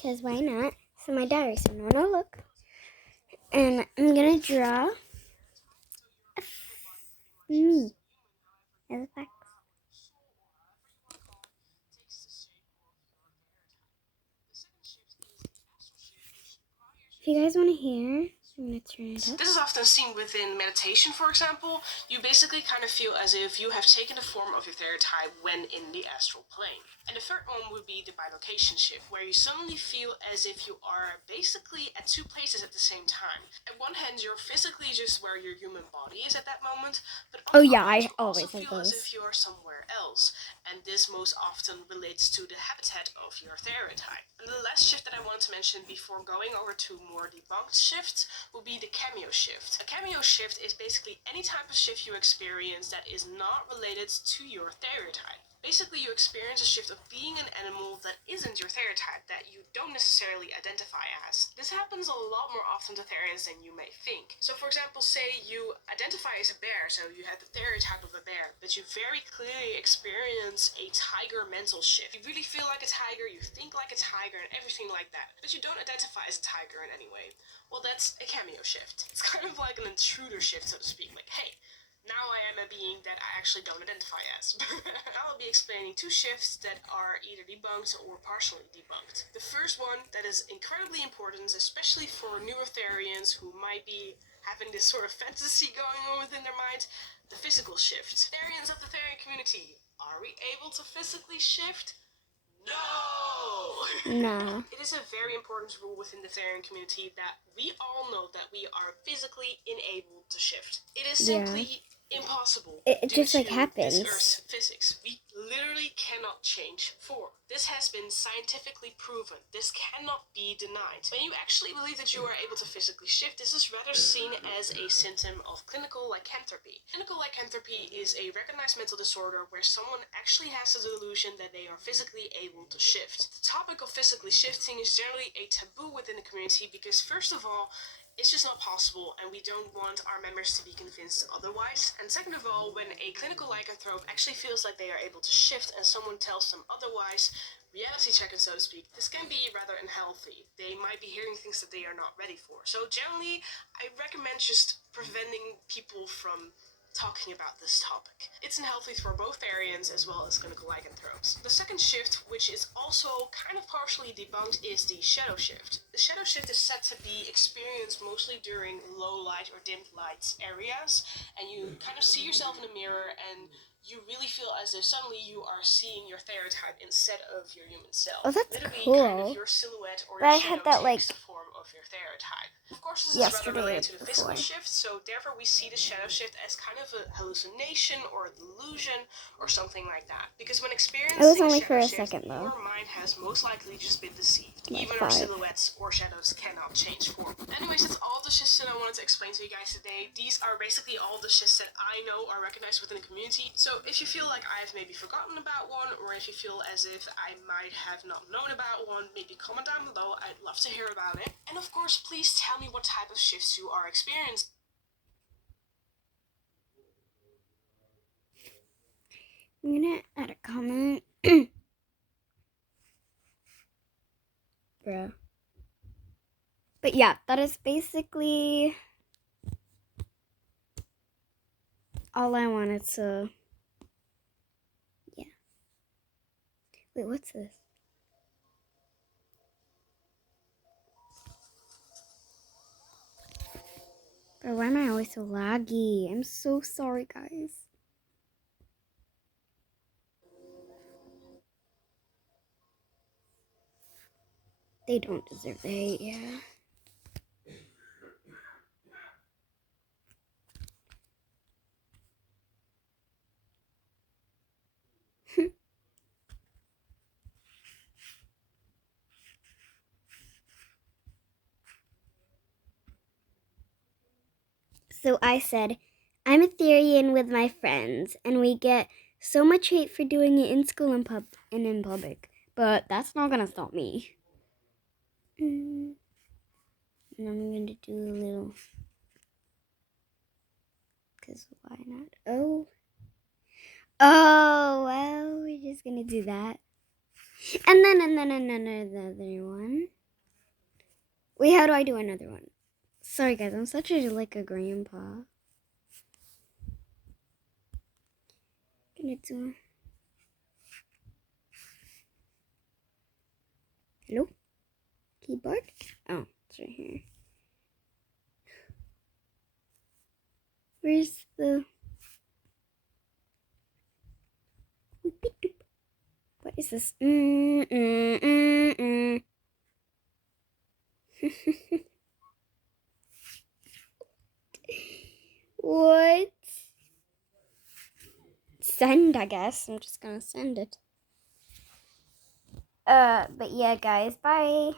because why not? So my diary, so no look. And I'm gonna draw me as a fox. If you guys want to hear, I'm gonna turn it up. This is often seen within meditation, for example. You basically kind of feel as if you have taken the form of your stereotype when in the astral plane. And the third one would be the bilocation shift, where you suddenly feel as if you are basically at two places at the same time. At one hand, you're physically just where your human body is at that moment, but on the other, you also feel as if you are somewhere else. And this most often relates to the habitat of your stereotype. And the last shift that I want to mention before going over to more debunked shifts will be the cameo shift. A cameo shift is basically any type of shift you experience that is not related to your stereotype. Basically, you experience a shift of being an animal that isn't your stereotype, that you don't necessarily identify as. This happens a lot more often to Therians than you may think. So for example, say you identify as a bear, so you have the stereotype of a bear, but you very clearly experience a tiger mental shift. You really feel like a tiger, you think like a tiger, and everything like that, but you don't identify as a tiger in any way. Well, that's a cameo shift. It's kind of like an intruder shift, so to speak. Like, hey, now I am a being that I actually don't identify as. I will be explaining two shifts that are either debunked or partially debunked. The first one that is incredibly important, especially for newer Therians who might be having this sort of fantasy going on within their mind, the physical shift. Therians of the Therian community, are we able to physically shift? No! It is a very important rule within the Therian community that we all know that we are physically unable to shift. It is simply impossible. It just like happens. This Earth's physics. We literally cannot change form. This has been scientifically proven. This cannot be denied. When you actually believe that you are able to physically shift, this is rather seen as a symptom of clinical lycanthropy. Clinical lycanthropy is a recognized mental disorder where someone actually has the delusion that they are physically able to shift. The topic of physically shifting is generally a taboo within the community because, first of all, it's just not possible, and we don't want our members to be convinced otherwise. And second of all, when a clinical lycanthrope actually feels like they are able to shift and someone tells them otherwise, reality checking, so to speak, this can be rather unhealthy. They might be hearing things that they are not ready for. So generally, I recommend just preventing people from talking about this topic. It's unhealthy for both Therians as well as clinical lycanthropes. The second shift, which is also kind of partially debunked, is the shadow shift. The shadow shift is said to be experienced mostly during low light or dimmed light areas, and you kind of see yourself in a mirror and you really feel as if suddenly you are seeing your stereotype instead of your human self. Oh, that's literally cool. Kind of your silhouette or But your I shadow had that, takes like, the form of your stereotype. Of course, this is rather related to the physical shift, so therefore we see the shadow shift as kind of a hallucination or a delusion or something like that. Because when experiencing it was only for a shift, second, though. your mind has most likely just been deceived. Like Even 5. our silhouettes or shadows cannot change form. Anyways, that's all the shifts that I wanted to explain to you guys today. These are basically all the shifts that I know are recognized within the community. So if you feel like I've maybe forgotten about one, or if you feel as if I might have not known about one, maybe comment down below. I'd love to hear about it. And of course, please tell me what type of shifts you are experiencing. I'm gonna add a comment. Bruh. But yeah, that is basically all I wanted to. Yeah. Wait, what's this? Bro, why am I always so laggy? I'm so sorry, guys. They don't deserve the hate, yeah. So I said, I'm a Therian with my friends, and we get so much hate for doing it in school and in public. But that's not gonna stop me. And I'm gonna do a little, cause why not? Oh, well, we're just gonna do that. And then another one. Wait, how do I do another one? Sorry guys, I'm such a grandpa. Gonna do. Hello? Keyboard? Oh, it's right here. Where's the... What is this? What? Send, I guess. I'm just gonna send it. But yeah, guys, bye.